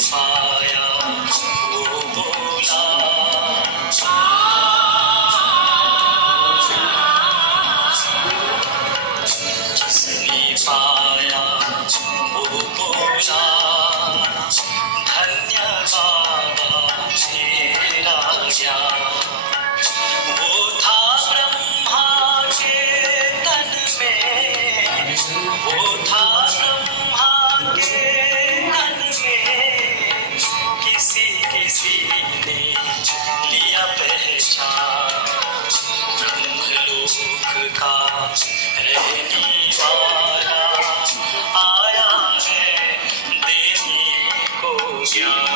पाया वो बोला, जिसने पाया वो बोला, धन्य बाबा मेरा ज्ञान। वो था ब्रह्मा के तन में, वो था ब्रह्मा के तन में, किसी किसी ने लिया पहचान। ब्रह्मलोक का रहने वाला आया है देने को ज्ञान।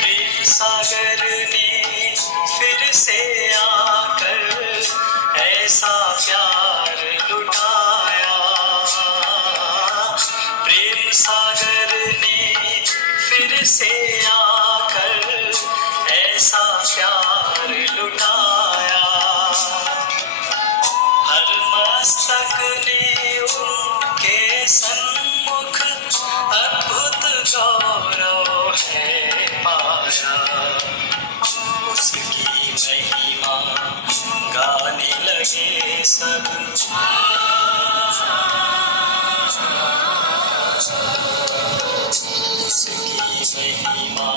प्रेम सागर ने फिर से आकर ऐसा प्यार लुटाया। प्रेम सागर ने फिर से आकर ऐसा प्यार लुटाया। हर मस्तक ने उनके सन्मुख अद्भुत गौरव है पाया। उसकी महिमा गाने लगे सब, उसकी महिमा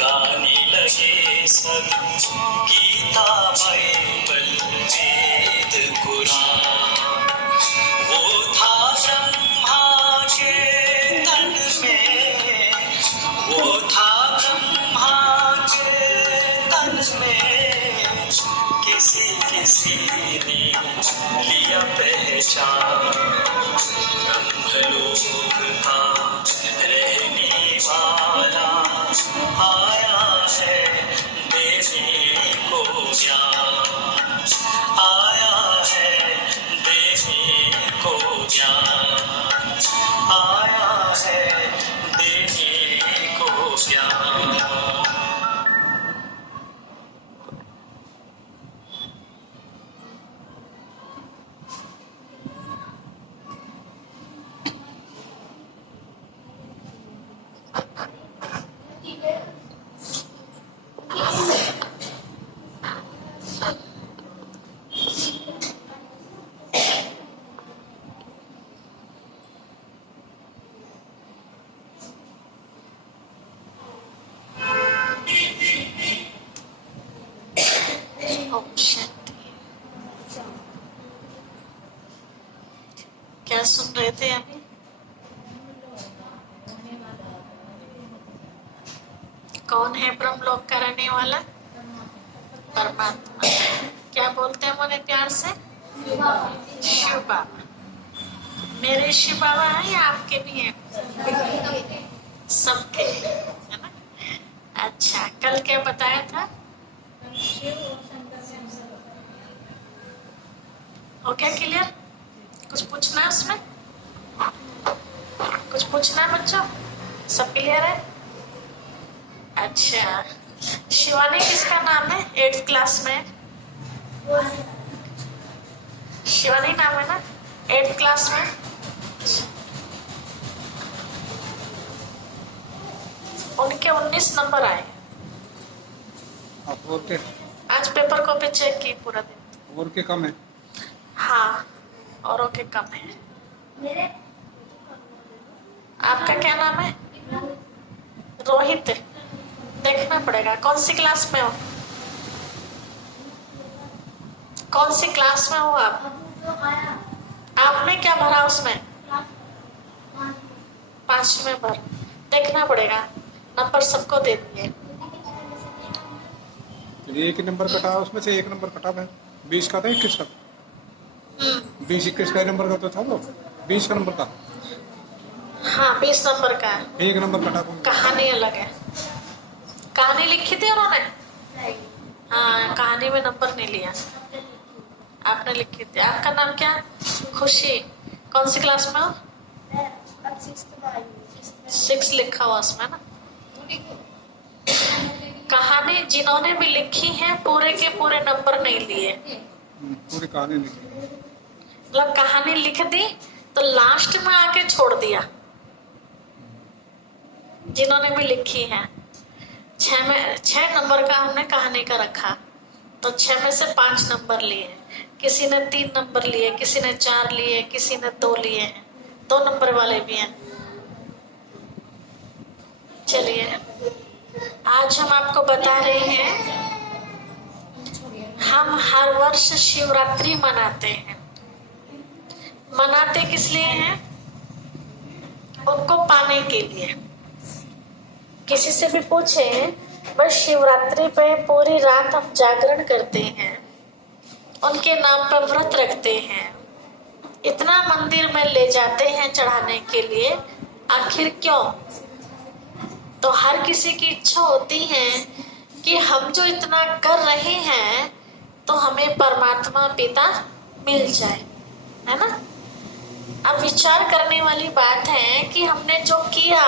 गाने लगे सब। गीता बाइबल वेद कुरान, वो था ब्रह्मा के तन में, वो था ब्रह्मा के तन में, किसी किसी ने लिया पहचान। ब्रह्मलोक का रहने वाला आया है देने को ज्ञान, आया है देने को ज्ञान, आया है देने को ज्ञान। ओम शांति। क्या सुन रहे थे अभी? कौन है ब्रह्मलोक का रहने वाला? परमात्मा। क्या बोलते हैं मोने प्यार से? शिव बाबा। मेरे शिव बाबा हैं या आपके भी हैं? सबके है ना। अच्छा, कल क्या बताया था? हो गया क्लियर? कुछ पूछना है उसमें? कुछ पूछना है बच्चों? सब क्लियर है? अच्छा, शिवानी किसका नाम है? 8th क्लास में शिवानी नाम है ना? 8th क्लास में। उनके 19 नंबर आए। आज पेपर कॉपी चेक की पूरा दिन। और के कम है? हाँ, औरों के कम है। आपका क्या नाम है? रोहित। देखना पड़ेगा कौन सी क्लास में हो। कौन सी क्लास में हो आप? आपने क्या भरा उसमें? 5 में भर। देखना पड़ेगा, नंबर सबको दे दिए। एक ही नंबर कटा, उसमें से एक नंबर कटा है। 20 का था, 21 का। 20-21 का नंबर का तो था वो, 20 का नंबर का। हाँ, 20 नंबर का एक नंबर कटा। कहानी अलग है। कहानी लिखी थी उन्होंने? हाँ, कहानी में नंबर नहीं लिया, आपने लिखी थी। आपका नाम क्या? खुशी। कौन सी क्लास में हो? 6 लिखा हुआ उसमें ना। कहानी कहानी जिन्होंने भी लिखी है पूरे के पूरे नंबर नहीं लिए, पूरी कहानी लिखी। मतलब कहानी लिख दी तो लास्ट में आके छोड़ दिया। जिन्होंने भी लिखी है 6 नंबर का हमने कहानी का रखा, तो 6 में से 5 नंबर लिए, किसी ने 3 नंबर लिए, किसी ने 4 लिए, किसी ने 2 लिए हैं, 2 नंबर वाले भी हैं। चलिए आज हम आपको बता रहे हैं, हम हर वर्ष शिवरात्रि मनाते हैं। मनाते किस लिए हैं? उनको पाने के लिए। किसी से भी पूछे, बस शिवरात्रि पे पूरी रात हम जागरण करते हैं, उनके नाम पर व्रत रखते हैं, इतना मंदिर में ले जाते हैं चढ़ाने के लिए, आखिर क्यों? तो हर किसी की इच्छा होती है कि हम जो इतना कर रहे हैं तो हमें परमात्मा पिता मिल जाए, है ना। अब विचार करने वाली बात है कि हमने जो किया,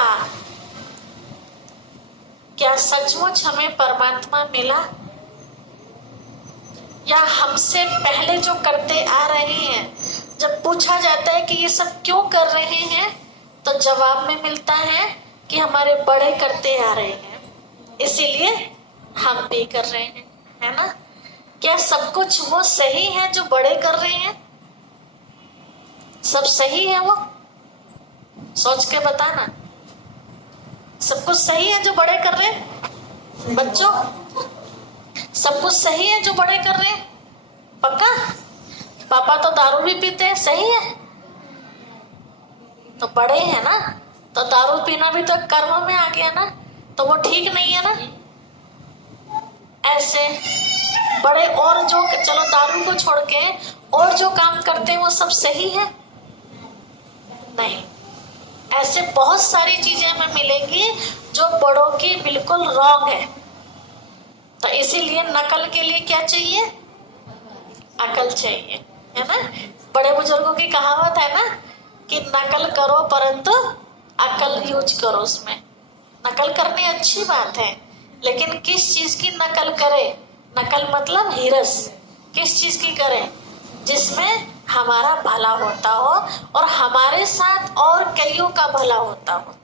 क्या सचमुच हमें परमात्मा मिला, या हमसे पहले जो करते आ रहे हैं, जब पूछा जाता है कि ये सब क्यों कर रहे हैं, तो जवाब में मिलता है कि हमारे बड़े करते आ रहे हैं, इसीलिए हम भी कर रहे हैं, है ना। क्या सब कुछ वो सही है जो बड़े कर रहे हैं? सब सही है वो? सोच के बताना, सब कुछ सही है जो बड़े कर रहे हैं? बच्चों, सब कुछ सही है जो बड़े कर रहे हैं? पक्का? पापा तो दारू भी पीते हैं, सही है? तो बड़े हैं ना, तो दारू पीना भी तो कर्म में आ गया ना, तो वो ठीक नहीं है ना। ऐसे बड़े और जो, चलो दारू को छोड़ के और जो काम करते हैं वो सब सही है? नहीं। ऐसे बहुत सारी चीजें हमें मिलेंगी जो बड़ों की बिल्कुल रॉन्ग है। तो इसीलिए नकल के लिए क्या चाहिए? अकल चाहिए, है ना। बड़े बुजुर्गों की कहावत है ना कि नकल करो परंतु अकल यूज करो। उसमें नकल करनी अच्छी बात है, लेकिन किस चीज की नकल करे? नकल मतलब हिरस, किस चीज की करें? जिसमें हमारा भला होता हो और हमारे साथ और कईयों का भला होता हो,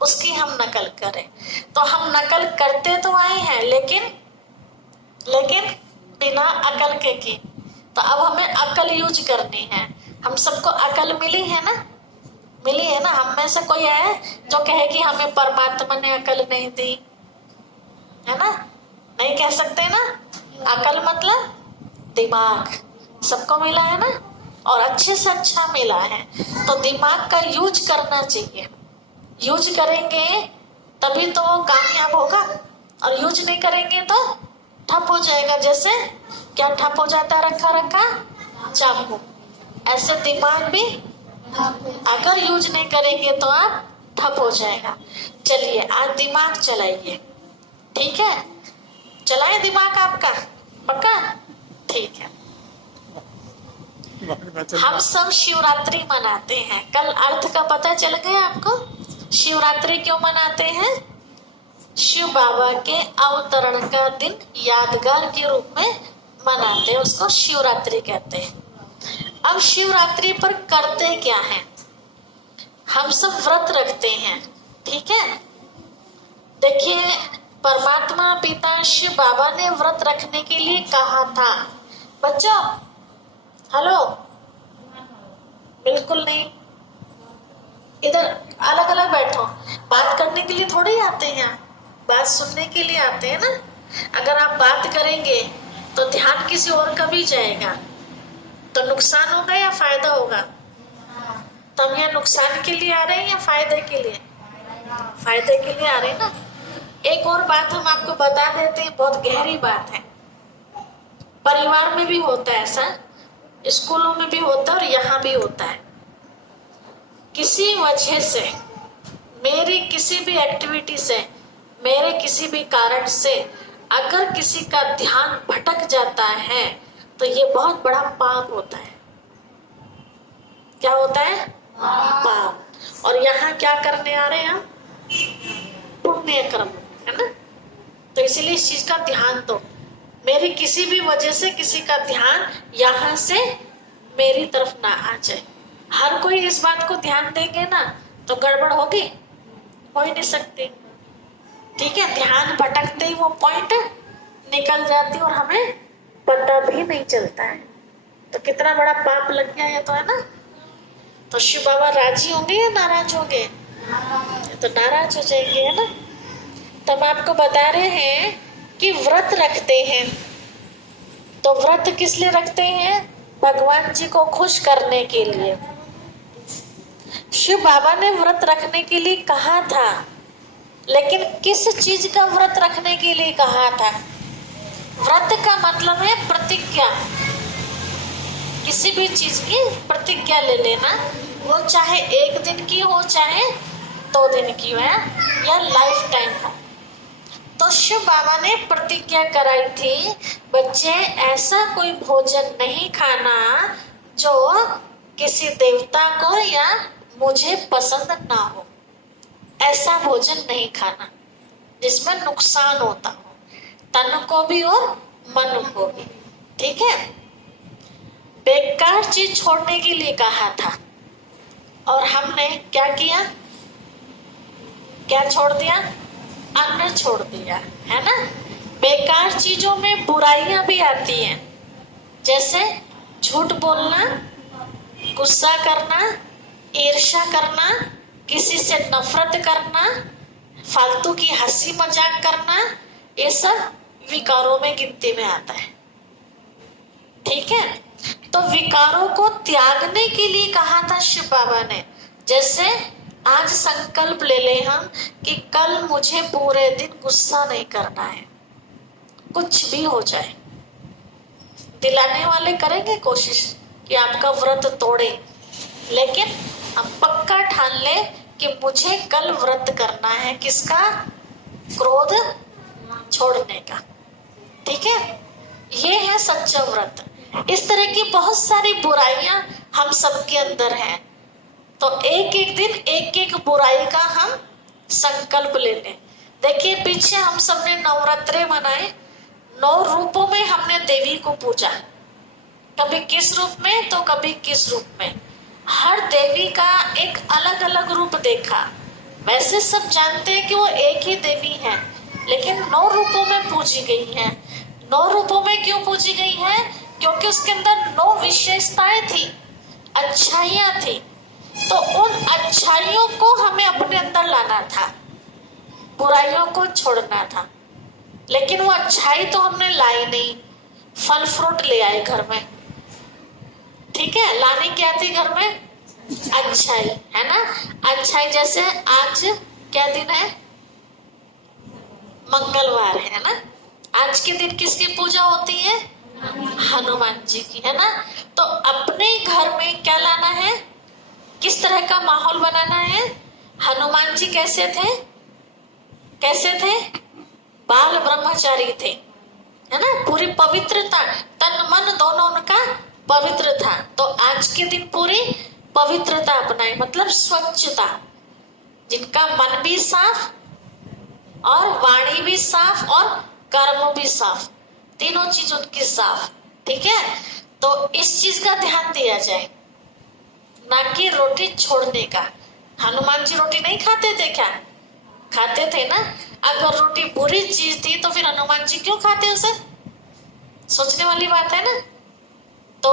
उसकी हम नकल करें। तो हम नकल करते तो आए हैं, लेकिन बिना अकल के की। तो अब हमें अकल यूज करनी है। हम सबको अकल मिली है ना, मिली है ना। हम में से कोई है जो कहे कि हमें परमात्मा ने अकल नहीं दी, है ना? नहीं कह सकते ना। अकल मतलब दिमाग, सबको मिला है ना, और अच्छे से अच्छा मिला है। तो दिमाग का यूज करना चाहिए। यूज करेंगे तभी तो वो कामयाब होगा, और यूज नहीं करेंगे तो ठप हो जाएगा। जैसे क्या ठप हो जाता है? रखा रखा चाकू। ऐसे दिमाग भी अगर यूज नहीं करेंगे तो आप ठप हो जाएगा। चलिए आज दिमाग चलाइए, ठीक है? चलाए दिमाग आपका, पक्का? ठीक है। हम सब शिवरात्रि मनाते हैं। कल अर्थ का पता चल गया आपको? शिवरात्रि क्यों मनाते हैं? शिव बाबा के अवतरण का दिन यादगार के रूप में मनाते हैं, उसको शिवरात्रि कहते हैं। अब शिवरात्रि पर करते क्या है? हम सब व्रत रखते हैं, ठीक है? देखिए, परमात्मा पिता शिव बाबा ने व्रत रखने के लिए कहा था। बच्चों हेलो, बिल्कुल नहीं, इधर अलग अलग बैठो। बात करने के लिए थोड़ी आते हैं, बात सुनने के लिए आते हैं ना। अगर आप बात करेंगे तो ध्यान किसी और का भी जाएगा, तो नुकसान होगा या फायदा होगा? तो हम यहाँ नुकसान के लिए आ रहे हैं या फायदे के लिए? फायदे के लिए आ रहे हैं ना। एक और बात हम आपको बता देते हैं, बहुत गहरी बात है। परिवार में भी होता है ऐसा, स्कूलों में भी होता है और यहाँ भी होता है। किसी वजह से, मेरी किसी भी एक्टिविटी से, मेरे किसी भी कारण से अगर किसी का ध्यान भटक जाता है तो ये बहुत बड़ा पाप होता है। क्या होता है? पाप। और यहाँ क्या करने आ रहे हैं हम? पुण्य कर्म, है ना। तो तो इसलिए इस चीज का ध्यान दो। मेरी किसी भी वजह से किसी का ध्यान यहाँ से मेरी तरफ ना आ जाए। हर कोई इस बात को ध्यान देंगे ना तो गड़बड़ होगी, हो ही नहीं सकती। ठीक है, ध्यान भटकते ही वो पॉइंट निकल जाती और हमें पता भी नहीं चलता है। तो कितना बड़ा पाप लग गया ये तो, है ना। तो शिव बाबा राजी होंगे या नाराज होंगे? तो नाराज हो जाएंगे, है ना। तो हम आपको बता रहे हैं कि व्रत रखते हैं। तो व्रत किस लिए रखते हैं? भगवान जी को खुश करने के लिए। शिव बाबा ने व्रत रखने के लिए कहा था, लेकिन किस चीज का व्रत रखने के लिए कहा था? व्रत का मतलब है प्रतिज्ञा। किसी भी चीज की प्रतिज्ञा ले लेना, वो चाहे 1 दिन की हो चाहे 2 दिन की हो या लाइफ टाइम हो। तो शिव बाबा ने प्रतिज्ञा कराई थी, बच्चे ऐसा कोई भोजन नहीं खाना जो किसी देवता को या मुझे पसंद ना हो। ऐसा भोजन नहीं खाना जिसमें नुकसान होता हो, तन को भी और मन को भी। ठीक है, बेकार चीज छोड़ने के लिए कहा था और हमने क्या किया? क्या छोड़ दिया? अन्न छोड़ दिया, है ना। बेकार चीजों में बुराइयां भी आती हैं, जैसे झूठ बोलना, गुस्सा करना, ईर्ष्या करना, किसी से नफरत करना, फालतू की हंसी मजाक करना, ये सब विकारों में गिनती में आता है। ठीक है, तो विकारों को त्यागने के लिए कहा था शिव बाबा ने। जैसे आज संकल्प ले ले हम कि कल मुझे पूरे दिन गुस्सा नहीं करना है, कुछ भी हो जाए। दिलाने वाले करेंगे कोशिश कि आपका व्रत तोड़े, लेकिन हम पक्का ठान ले कि मुझे कल व्रत करना है। किसका? क्रोध छोड़ने का। ठीक है, ये है सच्चा व्रत। इस तरह की बहुत सारी बुराइयां हम सबके अंदर हैं, तो एक एक दिन एक एक बुराई का हम संकल्प ले लें। देखिए, पीछे हम सबने नवरात्रे मनाए, 9 रूपों में हमने देवी को पूजा, कभी किस रूप में तो कभी किस रूप में। हर देवी का एक अलग अलग रूप देखा। वैसे सब जानते हैं कि वो एक ही देवी है, लेकिन 9 रूपों में पूजी गई है। 9 रूपों में क्यों पूजी गई है? क्योंकि उसके अंदर 9 विशेषताएं थी, अच्छाइयां थी। तो उन अच्छाइयों को हमें अपने अंदर लाना था, बुराइयों को छोड़ना था। लेकिन वो अच्छाई तो हमने लाई नहीं, फल फ्रूट ले आए घर में। ठीक है, लाने क्या थी घर में? अच्छाई, है ना। अच्छाई जैसे आज क्या दिन है? मंगलवार है ना। आज के दिन किसकी पूजा होती है? हनुमान जी की, है ना। तो अपने घर में क्या लाना है? किस तरह का माहौल बनाना है? हनुमान जी कैसे थे? कैसे थे? बाल ब्रह्मचारी थे, है ना। पूरी पवित्रता, तन मन दोनों उनका पवित्र था। तो आज के दिन पूरी पवित्रता अपनाए, मतलब स्वच्छता। जिनका मन भी साफ और वाणी भी साफ और कर्म भी साफ, तीनों चीज उनकी साफ। ठीक है, तो इस चीज का ध्यान दिया जाए, ना कि रोटी छोड़ने का। हनुमान जी रोटी नहीं खाते थे क्या? खाते थे ना। अगर रोटी बुरी चीज थी तो फिर हनुमान जी क्यों खाते उसे? सोचने वाली बात है ना। तो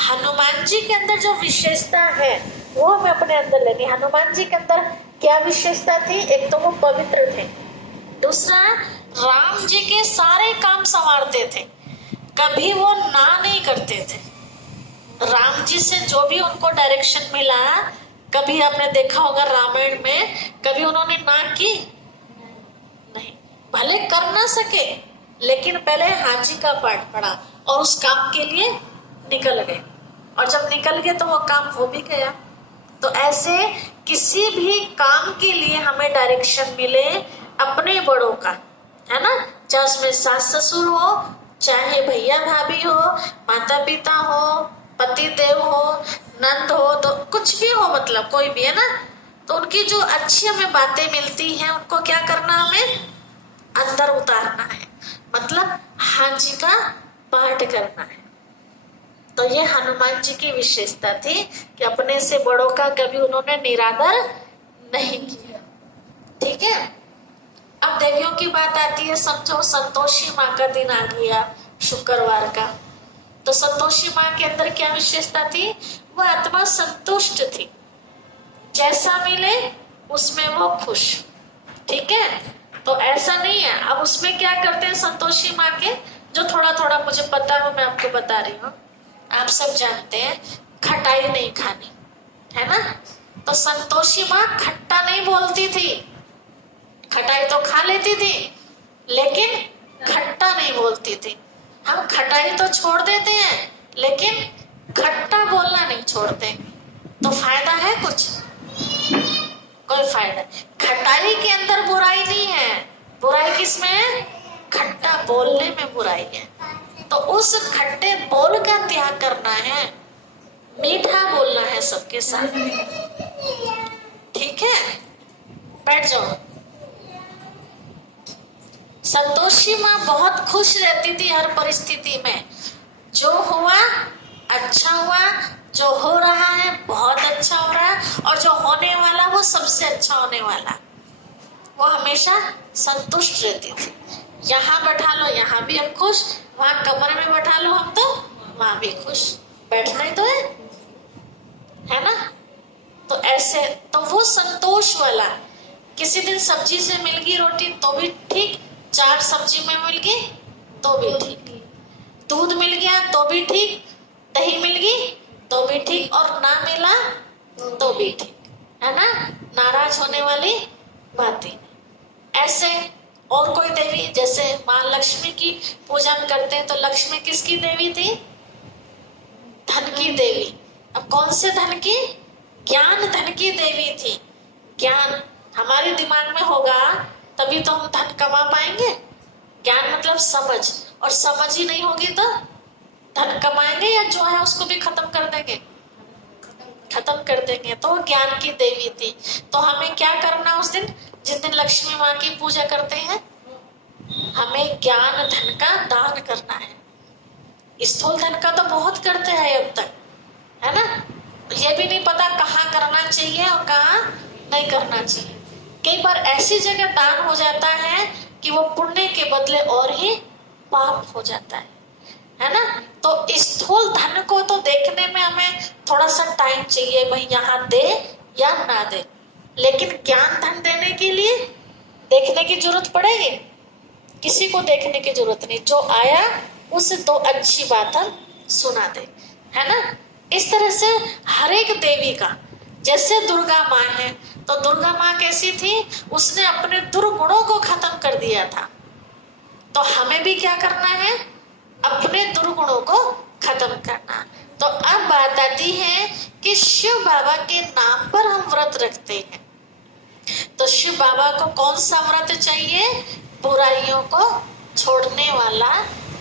हनुमान जी के अंदर जो विशेषता है वो हमें अपने अंदर लेनी। हनुमान जी के अंदर क्या विशेषता थी? एक तो वो पवित्र थे, दूसरा राम जी के सारे काम संवारते थे, कभी वो ना नहीं करते थे। राम जी से जो भी उनको डायरेक्शन मिला, कभी आपने देखा होगा रामायण में, कभी उन्होंने ना की नहीं। भले कर ना सके, लेकिन पहले हाजी का पाठ पढ़ा और उस काम के लिए निकल गए, और जब निकल गए तो वो काम हो भी गया। तो ऐसे किसी भी काम के लिए हमें डायरेक्शन मिले अपने बड़ों का, है ना। चाहे उसमें सास ससुर हो, चाहे भैया भाभी हो, माता पिता हो, पति देव हो, नंद हो, तो कुछ भी हो, मतलब कोई भी, है ना। तो उनकी जो अच्छी हमें बातें मिलती हैं उनको क्या करना? हमें अंदर उतारना है, मतलब हाँ जी का पाठ करना है। तो ये हनुमान जी की विशेषता थी कि अपने से बड़ों का कभी उन्होंने निरादर नहीं किया। ठीक है, अब देवियों की बात आती है। समझो संतोषी माँ का दिन आ गया शुक्रवार का, तो संतोषी माँ के अंदर क्या विशेषता थी? वह आत्मा संतुष्ट थी, जैसा मिले उसमें वो खुश। ठीक है, तो ऐसा नहीं है। अब उसमें क्या करते हैं संतोषी माँ के, जो थोड़ा थोड़ा मुझे पता है मैं आपको बता रही हूँ। आप सब जानते हैं खटाई नहीं खानी, है ना? तो संतोषी माँ खट्टा नहीं बोलती थी, खटाई तो खा लेती थी लेकिन खट्टा नहीं बोलती थी। हम खटाई तो छोड़ देते हैं लेकिन खट्टा बोलना नहीं छोड़ते। तो फायदा है कुछ? कोई फायदा। खटाई के अंदर बुराई नहीं है, बुराई किसमें है? खट्टा बोलने में बुराई है। तो उस खट्टे बोल का त्याग करना है, मीठा बोलना है सबके साथ। ठीक है, बैठ जाओ। संतोषी माँ बहुत खुश रहती थी हर परिस्थिति में। जो हुआ अच्छा हुआ, जो हो रहा है बहुत अच्छा हो रहा है, और जो होने वाला वो सबसे अच्छा होने वाला। वो हमेशा संतुष्ट रहती थी। यहाँ बैठा लो यहाँ भी हम खुश, वहां कमरे में बैठा लो हम तो वहां भी खुश। बैठना ही तो है ना? तो ऐसे तो वो संतोष वाला। किसी दिन सब्जी से मिल गई रोटी तो भी ठीक, 4 सब्जी में मिल गई तो भी ठीक, दूध मिल गया तो भी ठीक, दही मिल गई तो भी ठीक, और ना मिला तो भी ठीक, है ना? नाराज होने वाली बात ही। ऐसे और कोई देवी, जैसे माँ लक्ष्मी की पूजा करते हैं, तो लक्ष्मी किसकी देवी थी? धन की देवी। अब कौन से धन की? ज्ञान धन की देवी थी। ज्ञान हमारे दिमाग में होगा तभी तो हम धन कमा पाएंगे। ज्ञान मतलब समझ, और समझ ही नहीं होगी तो धन कमाएंगे या जो है उसको भी खत्म कर देंगे? खत्म कर देंगे। तो वो ज्ञान की देवी थी। तो हमें क्या करना उस दिन, जिस दिन लक्ष्मी माँ की पूजा करते हैं? हमें ज्ञान धन का दान करना है। स्थूल धन का तो बहुत करते हैं अब तक, है ना? ये भी नहीं पता कहाँ करना चाहिए और कहाँ नहीं करना चाहिए। कई बार ऐसी जगह दान हो जाता है कि वो पुण्य के बदले और ही पाप हो जाता है ना? तो स्थूल धन को तो देखने में हमें थोड़ा सा टाइम चाहिए, भाई यहाँ दे या ना दे। लेकिन ज्ञान धन देने के लिए देखने की जरूरत पड़ेगी? किसी को देखने की जरूरत नहीं, जो आया उसे तो अच्छी बात हम सुना दे, है ना? इस तरह से हर एक देवी का, जैसे दुर्गा माँ है तो दुर्गा माँ कैसी थी? उसने अपने दुर्गुणों को खत्म कर दिया था। तो हमें भी क्या करना है? अपने दुर्गुणों को खत्म करना। तो अब बात आती है कि शिव बाबा के नाम पर हम व्रत रखते हैं। तो शिव बाबा को कौन सा व्रत चाहिए? बुराइयों को छोड़ने वाला,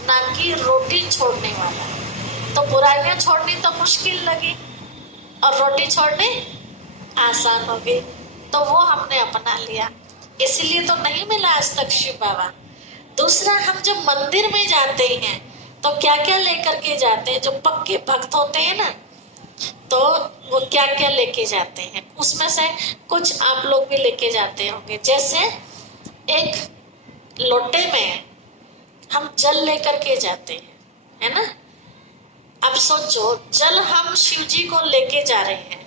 ना कि रोटी छोड़ने वाला। तो बुराइयां छोड़नी तो मुश्किल लगी और रोटी छोड़नी आसान हो गई, तो वो हमने अपना लिया। इसलिए तो नहीं मिला आज तक शिव बाबा। दूसरा, हम जब मंदिर में जाते हैं तो क्या क्या लेकर के जाते हैं? जो पक्के भक्त होते हैं ना, तो वो क्या क्या लेके जाते हैं? उसमें से कुछ आप लोग भी लेके जाते होंगे। जैसे एक लोटे में हम जल लेकर के जाते हैं, है ना? अब सोचो, जल हम शिव जी को लेके जा रहे हैं,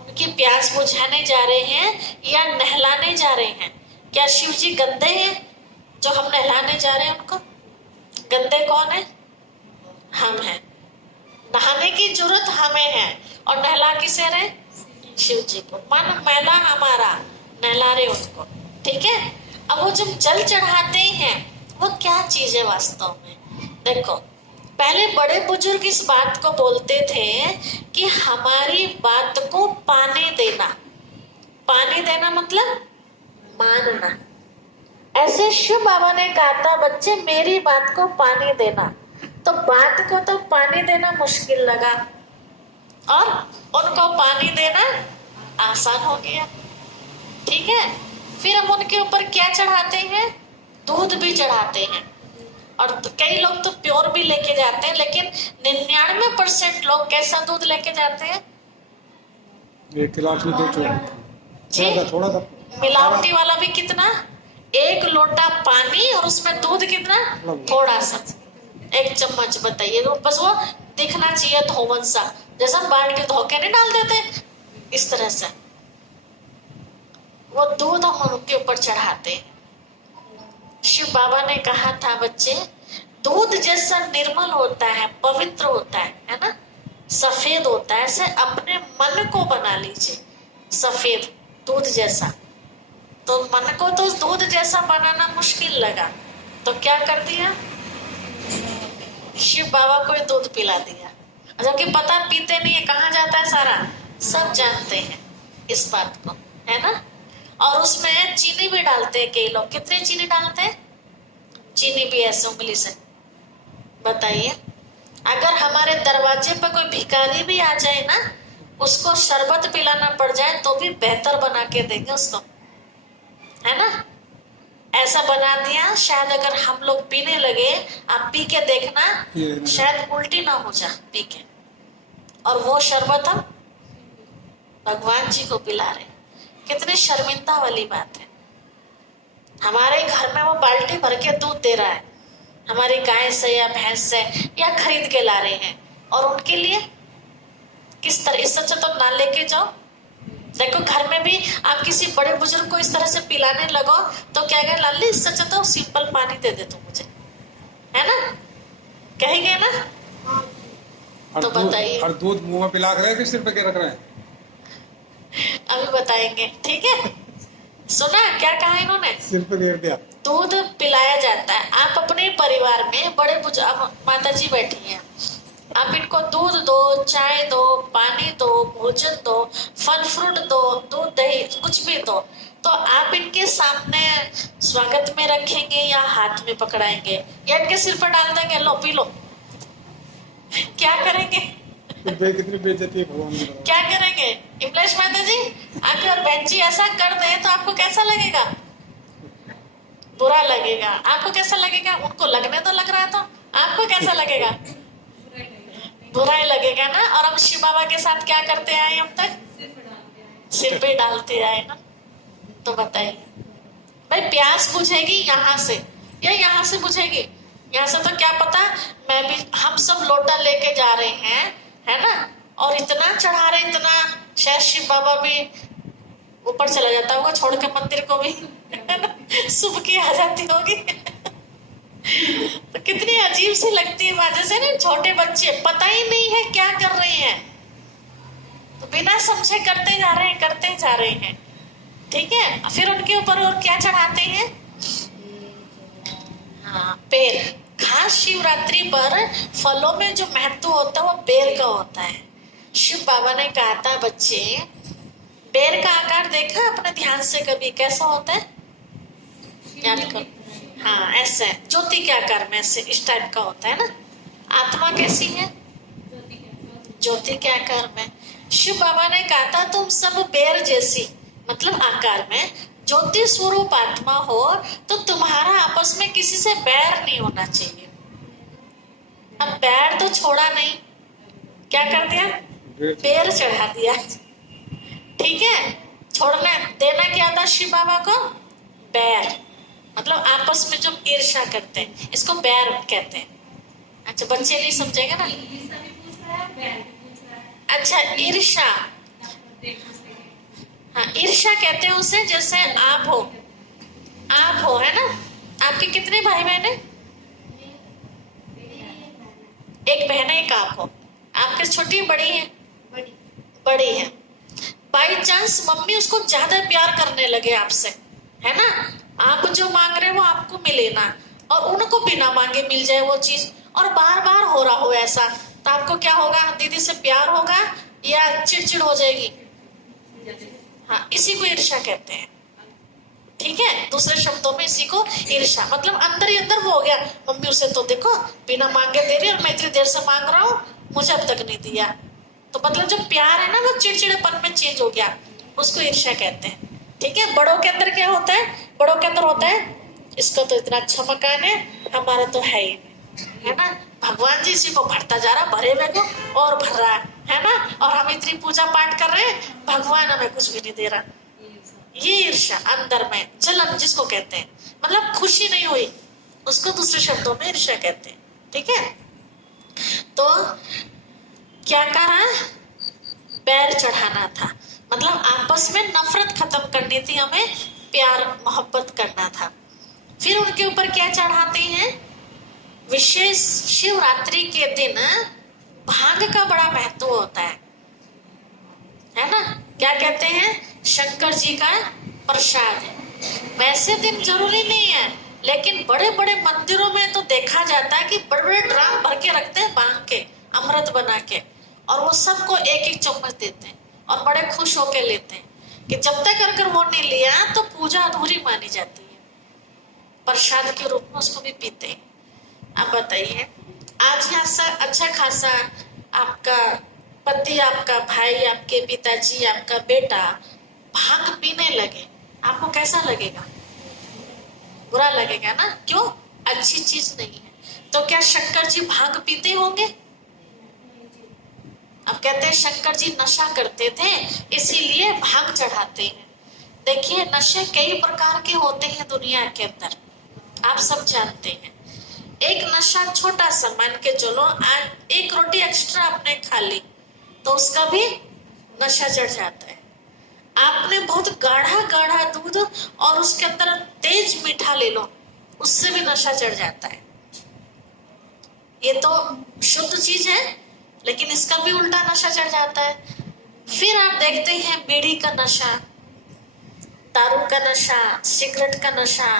उनकी प्यास बुझाने जा रहे हैं या नहलाने जा रहे हैं? क्या शिव जी गंदे हैं जो हम नहलाने जा रहे हैं उनको? गंदे कौन है? हम हैं। नहाने की जरूरत हमें है, और नहला किसे रहे? शिव जी को। मन मैला हमारा, नहला रहे उनको। ठीक है। अब वो जब जल चढ़ाते हैं वो क्या चीज है वास्तव में? देखो, पहले बड़े बुजुर्ग इस बात को बोलते थे कि हमारी बात को पाने देना। पाने देना मतलब मानना। ऐसे शिव बाबा ने कहा था, बच्चे मेरी बात को पाने देना। तो बात को तो पानी देना मुश्किल लगा और उनको पानी देना आसान हो गया। ठीक है। फिर हम उनके ऊपर क्या चढ़ाते हैं? दूध भी चढ़ाते हैं, और कई लोग तो प्योर भी लेके जाते हैं, लेकिन 99% लोग कैसा दूध लेके जाते हैं? 1 गिलास में 2 चूर्ण, जी, थोड़ा सा मिलावटी वाला भी कितना? 1 लोटा पानी और उसमें दूध कितना? थोड़ा सा, 1 चम्मच। बताइए, तो बस वो दिखना चाहिए धोवन सा, जैसा बाल्टी धो के नहीं डाल देते, इस तरह से वो दूध हम उनके ऊपर चढ़ाते हैं। शिव बाबा ने कहा था, बच्चे, दूध जैसा निर्मल होता है, पवित्र होता है ना, सफेद होता है, ऐसे अपने मन को बना लीजिए सफेद दूध जैसा। तो मन को तो दूध जैसा बनाना मुश्किल लगा, तो क्या कर दिया? शिव बाबा को दूध पिला दिया, जबकि पता पीते नहीं है, कहाँ जाता है सारा, सब जानते हैं इस बात को, है ना। और उसमें चीनी भी डालते हैं कई लोग। कितने चीनी डालते हैं? चीनी भी ऐसे उंगली से। बताइए, अगर हमारे दरवाजे पर कोई भिखारी भी आ जाए ना, उसको शरबत पिलाना पड़ जाए तो भी बेहतर बना के देंगे उसको, है ना। ऐसा बना दिया, शायद अगर हम लोग पीने लगे, आप पी के देखना, शायद उल्टी ना हो जाए पी के। और वो शरबत हम भगवान जी को पिला रहे, कितनी शर्मिंदा वाली बात है। हमारे घर में वो बाल्टी भर के दूध दे रहा है, हमारी गाय से या भैंस से या खरीद के ला रहे हैं, और उनके लिए किस तरह, इससे अच्छा तो ना लेके जाओ। देखो, घर में भी आप किसी बड़े बुजुर्ग को इस तरह से पिलाने लगो तो क्या कहे, लाली इससे अच्छा तो सिंपल पानी दे दे तू मुझे, है ना, कहेंगे ना। तो बताइए, और दूध मुंह में पिला रहे हैं कि सिर पे के रख रहे हैं? अभी बताएंगे, ठीक है। सुना क्या कहा इन्होंने? सिर पे गिर दिया। दूध पिलाया जाता है। आप अपने परिवार में बड़े बुजुर्ग, माता जी बैठी हैं, आप इनको दूध दो, चाय दो, पानी दो, भोजन दो, फल फ्रूट दो, दूध दही कुछ भी दो, तो आप इनके सामने स्वागत में रखेंगे या हाथ में पकड़ाएंगे या इनके सिर पर डाल देंगे, लो पी लो? क्या करेंगे? कितनी बेइज्जती है भगवान की। क्या करेंगे इमलेश माता जी? अगर बहन जी ऐसा कर दे तो आपको कैसा लगेगा? बुरा लगेगा। आपको कैसा लगेगा? उनको लगने तो लग रहा है, तो आपको कैसा लगेगा? बुरा ही लगेगा ना। और हम शिव बाबा के साथ क्या करते आए हम तक? सिर पे डालते आए ना। तो बताइए भाई, प्यास बुझेगी यहाँ से या यहाँ से बुझेगी? यहाँ से तो क्या पता, मैं भी, हम सब लोटा लेके जा रहे हैं, है ना, और इतना चढ़ा रहे, इतना, शायद शिव बाबा भी ऊपर चला जाता होगा छोड़ के मंदिर को भी, सुबह की आ जाती होगी। तो कितनी अजीब सी लगती है बात, जैसे ना छोटे बच्चे पता ही नहीं है क्या कर रहे हैं, तो बिना समझे करते जा रहे हैं, करते जा रहे हैं, ठीक है। फिर उनके ऊपर और क्या चढ़ाते हैं? हाँ, बेर। खास शिवरात्रि पर फलों में जो महत्व होता है वो बेर का होता है। शिव बाबा ने कहा था, बच्चे, बेर का आकार देखा अपने ध्यान से कभी, कैसा होता है? याद करो। हाँ, ऐसे ज्योति के आकार में, ऐसे इस टाइप का होता है ना। आत्मा कैसी है? ज्योति के आकार में। शिव बाबा ने कहा था, तुम सब बेर जैसी, मतलब आकार में ज्योति स्वरूप आत्मा हो, तो तुम्हारा आपस में किसी से बैर नहीं होना चाहिए। अब बैर तो छोड़ा नहीं, क्या कर दिया? बेर चढ़ा दिया, ठीक है। छोड़ना, देना क्या था शिव बाबा को? बैर, मतलब आपस में जो ईर्ष्या करते हैं, इसको बैर कहते हैं। अच्छा, बच्चे नहीं समझेंगे ना। अच्छा, ईर्ष्या, हाँ, ईर्ष्या कहते हैं उसे। जैसे आप हो, है ना, आपके कितने भाई बहन है? एक बहन है, एक आप हो। आपके छोटी बड़ी है? बड़ी है। बाई चांस मम्मी उसको ज्यादा प्यार करने लगे आपसे, है ना, आप जो मांग रहे हो वो आपको मिले ना, और उनको बिना मांगे मिल जाए वो चीज, और बार बार हो रहा हो ऐसा, तो आपको क्या होगा? दीदी से प्यार होगा या चिड़चिड़ हो जाएगी? हाँ, इसी को ईर्ष्या कहते हैं, ठीक है। दूसरे शब्दों में इसी को ईर्ष्या, मतलब अंदर ही अंदर वो हो गया, मम्मी उसे तो देखो बिना मांगे दे रही, और मैं इतनी देर से मांग रहा हूँ, मुझे अब तक नहीं दिया। तो मतलब जो प्यार है ना, वो चिड़चिड़ेपन में चेंज हो गया, उसको ईर्ष्या कहते हैं, ठीक है। बड़ों के अंदर क्या होता है? बड़ों के अंदर होता है इसका तो इतना अच्छा मकान है, हमारा तो है ही नहीं, है ना। भगवान जी इसी को भरता जा रहा, भरे हुए को और भर रहा है ना। और हम इतनी पूजा पाठ कर रहे हैं, भगवान हमें कुछ भी नहीं दे रहा। ये ईर्ष्या अंदर में, जलन जिसको कहते हैं, मतलब खुशी नहीं हुई, उसको दूसरे शब्दों में ईर्ष्या कहते हैं। ठीक है, तो क्या करा, पैर चढ़ाना था, मतलब आपस में नफरत खत्म करनी थी, हमें प्यार मोहब्बत करना था। फिर उनके ऊपर क्या चढ़ाते हैं, विशेष शिवरात्रि के दिन भांग का बड़ा महत्व होता है ना। क्या कहते हैं, शंकर जी का प्रसाद है। वैसे दिन जरूरी नहीं है, लेकिन बड़े बड़े मंदिरों में तो देखा जाता है कि बड़े बड़े ड्राम भर के रखते हैं भांग के, अमृत बना के, और वो सबको एक एक चम्मच देते हैं और बड़े खुश होके लेते हैं कि जब तक अगर वो नहीं लिया तो पूजा अधूरी मानी जाती है। प्रसाद के रूप में उसको भी पीते हैं। अब बताइए, आज यहाँ से अच्छा खासा आपका पति, आपका भाई, आपके पिताजी, आपका बेटा भांग पीने लगे, आपको कैसा लगेगा, बुरा लगेगा ना। क्यों, अच्छी चीज नहीं है। तो क्या शंकर जी भांग पीते होंगे? अब कहते हैं शंकर जी नशा करते थे, इसीलिए भांग चढ़ाते हैं। देखिए, नशे कई प्रकार के होते हैं दुनिया के अंदर, आप सब जानते हैं। एक नशा छोटा सा, मान के चलो आज एक रोटी एक्स्ट्रा आपने खा ली तो उसका भी नशा चढ़ जाता है। आपने बहुत गाढ़ा गाढ़ा दूध और उसके अंदर तेज मीठा ले लो, उससे भी नशा चढ़ जाता है। ये तो शुद्ध चीज है, लेकिन इसका भी उल्टा नशा चढ़ जाता है। फिर आप देखते हैं बीड़ी का नशा, दारू का नशा, सिगरेट का नशा,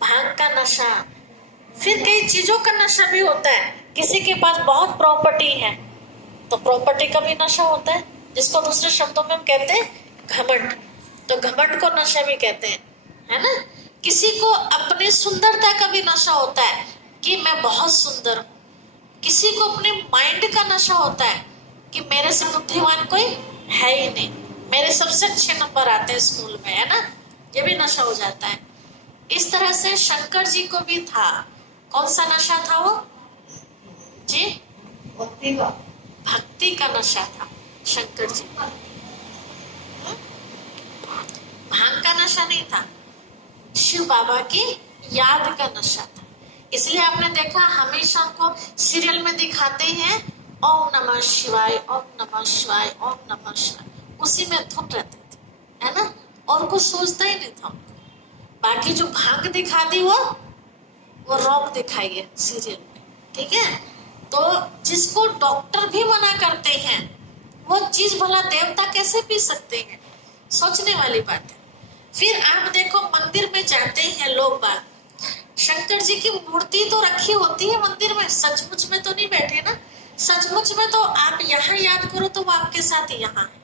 भांग का नशा, फिर कई चीजों का नशा भी होता है। किसी के पास बहुत प्रॉपर्टी है तो प्रॉपर्टी का भी नशा होता है, जिसको दूसरे शब्दों में हम कहते हैं घमंड। तो घमंड को नशा भी कहते हैं, है ना। किसी को अपनी सुंदरता का भी नशा होता है कि मैं बहुत सुंदर हूँ। किसी को अपने माइंड का नशा होता है कि मेरे से बुद्धिमान कोई है ही नहीं, मेरे सबसे अच्छे नंबर आते हैं स्कूल में, है ना। ये भी नशा हो जाता है। इस तरह से शंकर जी को भी था। कौन सा नशा था वो जी? भक्ति का नशा था शंकर जी। भांग का नशा नहीं था, शिव बाबा की याद का नशा था। इसलिए आपने देखा हमेशा को सीरियल में दिखाते हैं ओम नमः शिवाय, ओम नमः शिवाय, ओम नमः शिवाय, उसी में धुन रहते थे, है ना। और कुछ सोचता ही नहीं था उनको। बाकी जो भांग दिखा दी वो रॉक दिखाई है सीरियल में, ठीक है। तो जिसको डॉक्टर भी मना करते हैं वो चीज भला देवता कैसे पी सकते हैं, सोचने वाली बात है। फिर आप देखो मंदिर में जाते हैं लोग बाग, शंकर जी की मूर्ति तो रखी होती है मंदिर में, सचमुच में तो नहीं बैठे ना। सचमुच में तो आप यहाँ याद करो तो वो आपके साथ यहाँ है,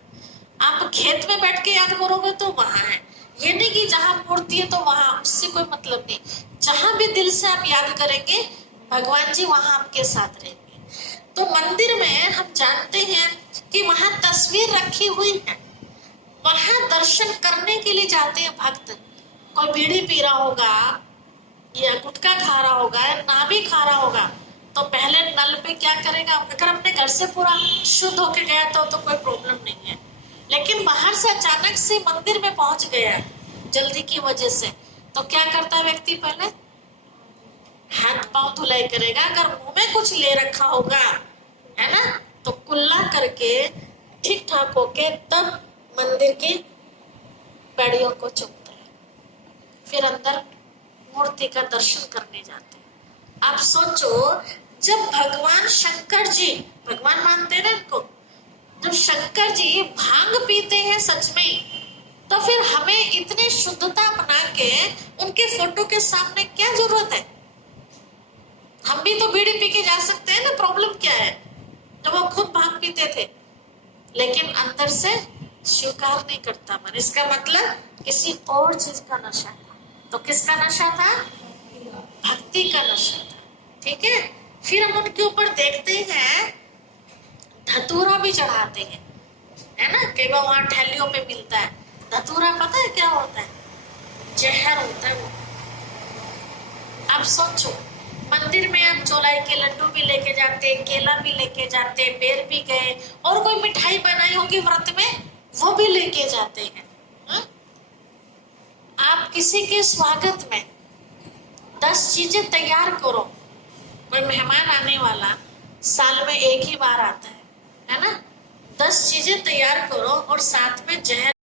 आप खेत में बैठ के याद करोगे तो वहां है। ये नहीं कि जहाँ मूर्ति है तो वहां, उससे कोई मतलब नहीं। जहां भी दिल से आप याद करेंगे भगवान जी वहां आपके साथ रहेंगे। तो मंदिर में हम जानते हैं कि वहां तस्वीर रखी हुई है, वहां दर्शन करने के लिए जाते हैं भक्त। कोई बीड़ी पी रहा होगा या गुटखा खा रहा होगा या ना भी खा रहा होगा तो पहले नल पे क्या करेगा, अगर अपने घर से पूरा शुद्ध होके गया तो कोई प्रॉब्लम नहीं है। लेकिन बाहर से अचानक से मंदिर में पहुंच गया जल्दी की वजह से, तो क्या करता है व्यक्ति, पहले हाथ पांव धुलाई करेगा। अगर मुंह में कुछ ले रखा होगा, है ना, तो कुल्ला करके ठीक ठाक होके तब मंदिर की पैड़ियों को चुमता है, फिर अंदर मूर्ति का दर्शन करने जाते हैं। आप सोचो, जब भगवान शंकर जी, भगवान मानते हैं ना इनको, जब शंकर जी भांग पीते हैं सच में, तो फिर हमें इतनी शुद्धता बना के उनके फोटो के सामने क्या जरूरत है। हम भी तो बीड़ी पी के जा सकते हैं ना, प्रॉब्लम क्या है। तो वो खुद भांग पीते थे लेकिन अंदर से स्वीकार नहीं करता मन, इसका मतलब किसी और चीज का नशा था। तो किसका नशा था? भक्ति का नशा था, ठीक है। फिर हम उनके ऊपर देखते हैं धतूरा भी चढ़ाते हैं, है ना। कई बार वहां ठेलियों पे मिलता है धतूरा, पता है क्या होता है? जहर होता है वो, आप सोचो, मंदिर में आप चौलाई के लड्डू भी लेके जाते, केला भी लेके जाते, बेर भी गए, और कोई मिठाई बनाई होगी व्रत में वो भी लेके जाते हैं। आप किसी के स्वागत में 10 चीजें तैयार करो। कोई मेहमान आने वाला साल में एक ही बार आता है ना? 10 चीजें तैयार करो और साथ में जहर